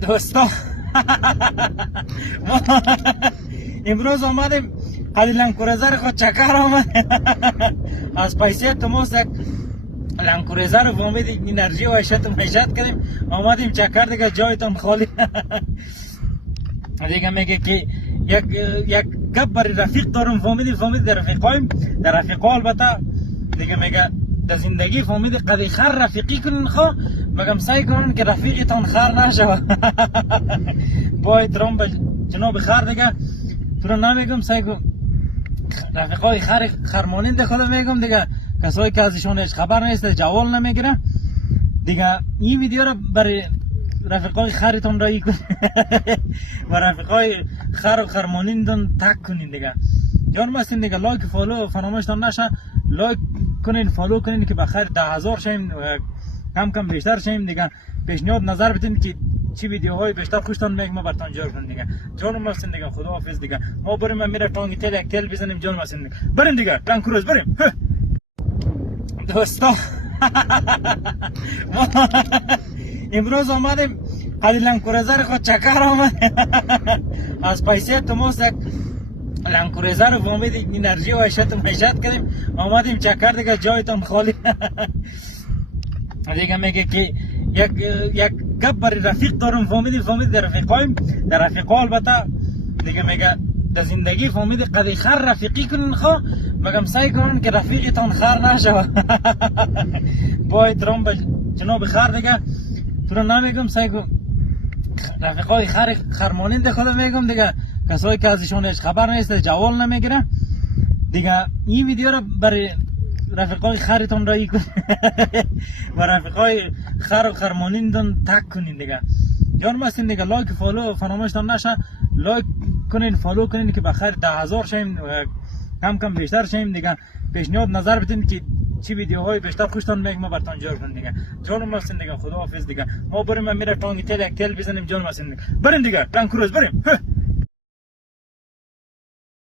دوستان ما امروز آمدیم قدی لنکورزر خود چکر آمد از پیسه تماس یک لنکورزر رو فهمیدیم انرژی و عشت و معیشت کردیم آمدیم چکر دیگه جایتان خالی دیگه میگه که یک گپ برای رفیق دارم فهمیدی در رفیقایم در رفیقا البته دیگه میگه در زندگی فهمیدی قدی خر رفیقی کنین خواه مگم سعی کنن که رفیقتان خر نشه با احترام به جناب خر دیگه تو رو نمیگم سعی کن رفیقای خرمانند خود میگم دیگه کسایی که ازشون هیچ خبر نیست جوال نمیگیره دیگه این ویدیو رو برای رفیقای خرتون رایی کنین و رفیقای خر و خرمانندون تک کنین دیگه جان هستین دیگه لایک فالو فراموشتان نشه لایک کنین فالو کنین که بخیر 10,000 شیم کم بیشتر شیم دیگه پیشنهاد نظر بدین که چی ویدیوهای بیشتر خوشتان میاد ما براتون جور کنیم دیگه جان هستین دیگه خداحافظ دیگه ما بریم میره تانگی تل یک تل بزنیم جان هستین دیگه بریم دیگه لنکروز بریم دوستان ما امروز آمدیم قدی لنکورزر خود چکر آمد از پیسه تماس یک لنکورزر رو فهمیدیم انرژی و عشت و معیشت کردیم آمدیم چکر دیگه جایتان خالی دیگه میگه که یک گپ برای رفیق دارم فهمیدی در رفیقایم در رفیقا البته دیگه میگه در زندگی فهمیدی قدی خر رفیقی کنین خواه مگم سعی کنن که رفیقتان خر نشه با احترام به جناب خر دیگه تو رو نمیگم سعی کن رفیقای خرمانند خود میگم دیگه کسایی که ازشون هیچ خبر نیست جوال نمیگیره دیگه این ویدیو رو برای رفیقای خرتون رایی کنین و رفیقای خر و خرمانندون تک کنین دیگه جان هستین دیگه لایک فالو فراموشتان نشه لایک کنین فالو کنین که بخیر 10,000 شیم کم بیشتر شیم دیگه پیشنهاد نظر بدین که چی ویدیوهای بیشتر خوشتان میاد ما براتون جور کنیم دیگه جان هستین دیگه خداحافظ دیگه ما بریم میره تانگی تل یک تل بزنیم جان هستین دیگه بریم دیگه لنکروز بریم